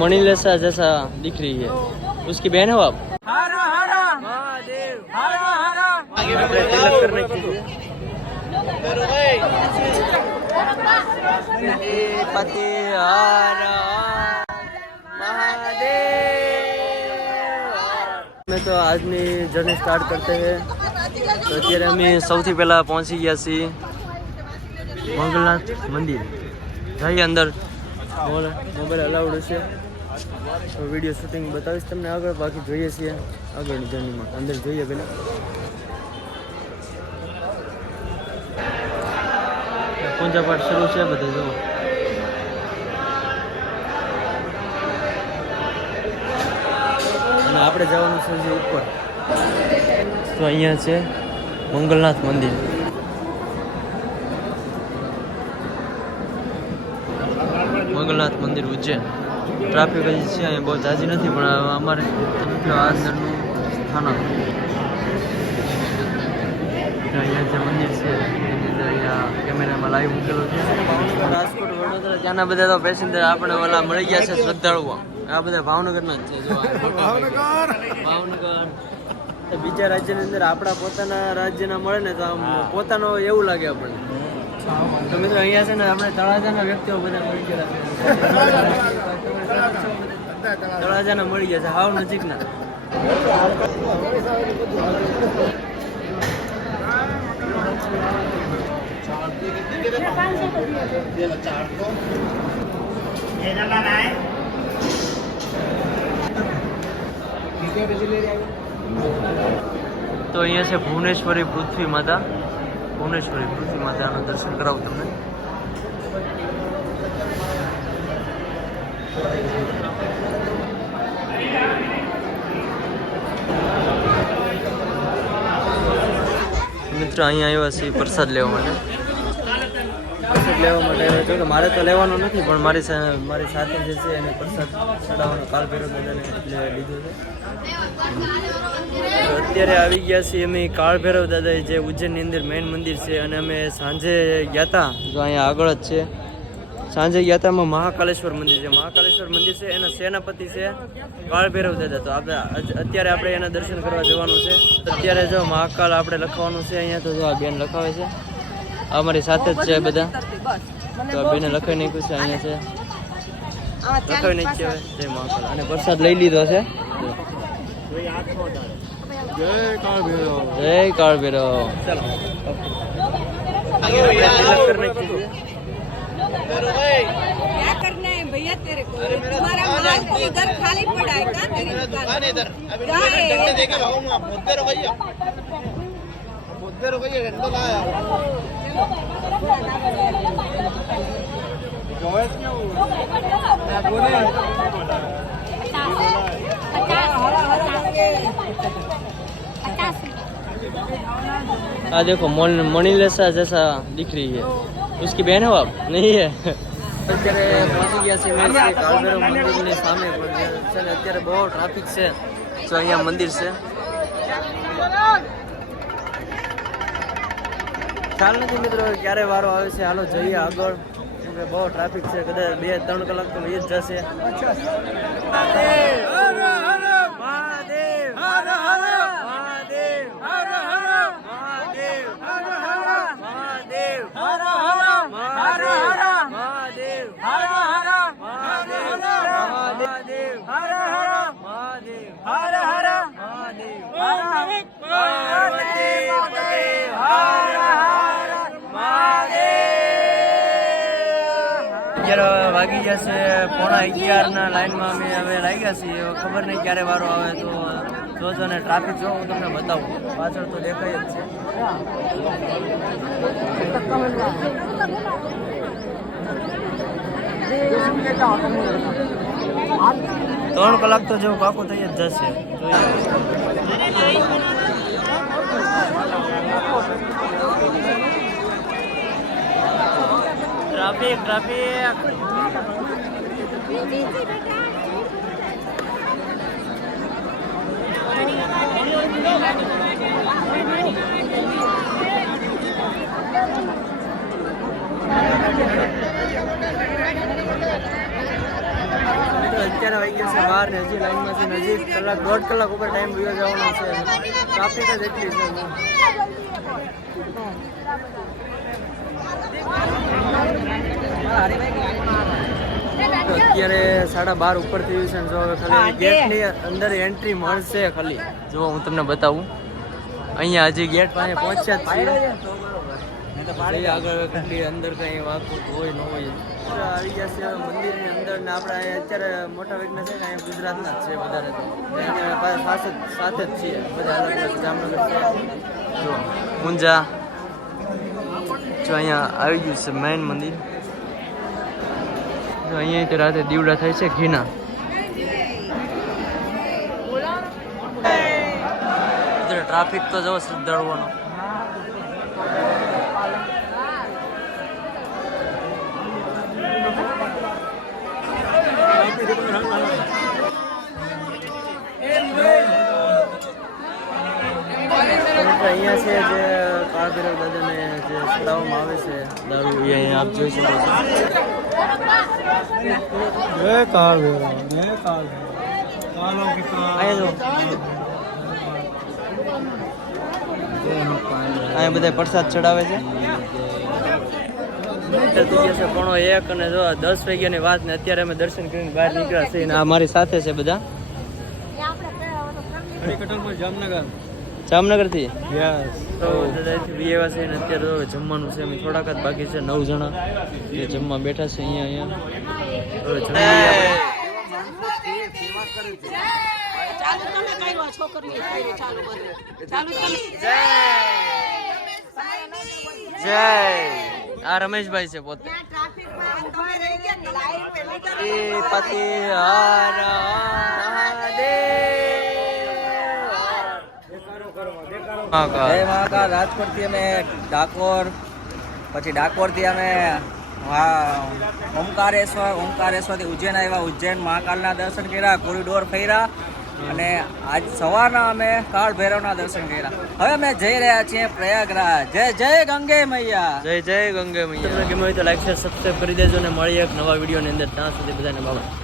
Mona Lisa जैसा दिख रही है, उसकी बहन हो आप? हर हर महादेव, हर हर આપણે તિલક કરને के लिए पति हर महादेव। मैं तो આજની જર્ની સ્ટાર્ટ કરते हैं। તો અત્યારે અમે સૌથી પહેલા પહોંચી ગયા છીએ મંગલનાથ મંદિર। જઈએ અંદર, મોબાઈલ અલાઉડ છે તો વિડીયો શૂટિંગ બતાવીશ તમને આગળ, બાકી જોઈએ છીએ આગળની જર્નીમાં। અંદર જોઈએ પહેલાં પૂજા પાઠ શરૂ છે બધે જુઓ। અને આપણે જવાનું છે જે ઉપર, તો અહીંયા છે મંગલનાથ મંદિર। મંગલનાથ મંદિર ઉજ્જૈન। ટ્રાફિક હજી છે અહીંયા બહુ જાજી નથી, પણ અમારે આ અંદરનું સ્થાનક અહીંયા જે મંદિર છે અહીંયા કેમેરામાં લાઈવ મૂકેલો છે। રાજકોટ, વડોદરા ત્યાંના બધા તો પેસેન્જર આપણે ઓલા મળી ગયા છે શ્રદ્ધાળુઓ। આ બધા ભાવનગરના જ છે જો ભાવનગર। બીજા રાજ્યની અંદર આપણા પોતાના રાજ્યના મળે ને તો પોતાનો એવું લાગે આપણને। તો મિત્રો અહીંયા છે ને આપણે તળાજાના વ્યક્તિઓ બધા મળી ગયા છે, તળાજાના મળી ગયા છે હાવ નજીકના। તો અહીંયા છે ભુવનેશ્વરી પૃથ્વી માતા। ભુવનેશ્વરી પૃથ્વી માતાના દર્શન કરાવું તમને। મિત્રો અહીંયા આવ્યા છીએ પ્રસાદ લેવા માટે। પ્રસાદ લેવા માટે આવ્યા છો કે મારે તો લેવાનો નથી, પણ મારી સાથે જે છે એને પ્રસાદ ચડાવવાનો કાલ ભૈરવ દાદાને એટલે લીધો છે। તો અત્યારે આવી ગયા છીએ અમે કાળ ભૈરવ દાદા જે ઉજ્જૈનની અંદર મેઇન મંદિર છે, અને અમે સાંજે ગયા હતા, જો અહીંયા આગળ જ છે, સાંજે ગયા હતા મહાકાલેશ્વર મંદિર છે। મહાકાલેશ્વર મંદિર છે એના સેનાપતિ છે કાળ ભૈરવ દાદા। તો અત્યારે આપણે એના દર્શન કરવા જવાનું છે। અત્યારે જો મહાકાલ આપણે લખવાનું છે અહીંયા, તો જો આ બેન લખાવે છે, અમારી સાથે જ છે બધા। તો આ બેને લખાઈ નાખ્યું છે, અહીંયા છે લખાવી નાખી છે જય મહાકાલ। અને પ્રસાદ લઈ લીધો છે। જય કાળ ભૈરવ। ચાલો क्या करना है भैया तेरे को? तुम्हारा माल इधर खाली पड़ा है क्या? तेरी दुकान इधर अभी डंडे देके भागूंगा। आप मुद्दे रहो भैया, डंडा लाया जोएस क्यों बोले हाँ देखो मोनालिसा जैसा दिख रही है, उसकी बहन हो आप? नहीं है। અત્યારે પહોંચી ગયા છે મેં કાળ ભૈરવ મંદિરની સામે, પણ અત્યારે બહુ ટ્રાફિક છે। તો અહીંયા મંદિર છે, ખ્યાલ નથી મિત્રો ક્યારે વારો આવે છે। હાલો જઈએ આગળ, કેમ કે બહુ ટ્રાફિક છે, કદાચ 2-3 કલાક તો લઈ જ જશે। વાગી ગયા છે 11:15 લાઈનમાં અમે હવે લાગ્યા છીએ। ખબર નહીં ક્યારે વારો આવે, તો જોજો ને ટ્રાફિક જો હું તમને બતાવું, પાછળ તો દેખાય જ છે। 3 કલાક તો જેવું પાકું થઈ જ જશે, જોઈએ। ट्रैफिक અત્યારે ના વાગી ગયા છે 12 ને હજી લાઈનમાં છે નજીક કલાક 1.5 કલાક ઉપર ટાઈમ વયો જવાનો છે ટ્રાફિક જ એટલી છે તો અત્યારે 12:30 ઉપર થયું છે જો હવે ખાલી ગેટની અંદર એન્ટ્રી મળશે ખાલી જો હું તમને બતાવું અહીંયા હજી ગેટ પાસે પહોંચ્યા જ છીએ આગળ કેટલી અંદર કઈ વાગતું હોય ન હોય આવી ગયા છે મંદિરની અંદર ને આપણે અત્યારે મોટા ભાગના છે ને અહીંયા ગુજરાતના જ છે વધારે તો અહીંયા સાથે જ છીએ બધા અલગ અલગ જામનગર છે જો ઊંઝા જો અહીંયા આવી ગયું છે મેઇન મંદિર જો અહીંયા રાતે દીવડા થાય છે ઘીના ટ્રાફિક તો જો શ્રદ્ધાળુઓનો અહીંયા છે જે કાળભૈરવ દાદાને જે ચડાવવામાં આવે છે દારૂ એ અહીંયા આપ જોઈ શકો છો અહીંયા જો અહીંયા બધા પ્રસાદ ચડાવે છે 1:01 અને જો 10 વાગ્યાની વાત ને અત્યારે અમે દર્શન કરીને બહાર નીકળ્યા છીએ અને આ મારી સાથે છે બધા જામનગર થી તો દાદાથી બી એવા છે ને અત્યારે તો જમવાનું છે અમે થોડાક જ બાકી છે 9 જણા જે જમવા બેઠા છે અહીંયા જય આ રમેશભાઈ છે પોતે પતિ હર જય મહાકાલ રાજકોટથી અમે ડાકોર પછી ડાકોરથી અમે ઓમકારેશ્વરથી ઉજ્જૈન આવ્યા ઉજ્જૈન મહાકાલના દર્શન કર્યા કોરિડોર ફર્યા અને આજ સવારના અમે કાળ ભૈરવના દર્શન કર્યા હવે અમે જઈ રહ્યા છીએ પ્રયાગરાજ જય જય ગંગે મૈયા જય જય ગંગે મૈયા તમને ગમ્યું હોય તો લાઈક શેર સબસ્ક્રાઈબ કરી દેજો અને મળીએ એક નવા વિડીયોની અંદર ત્યાં સુધી બધાને બાબા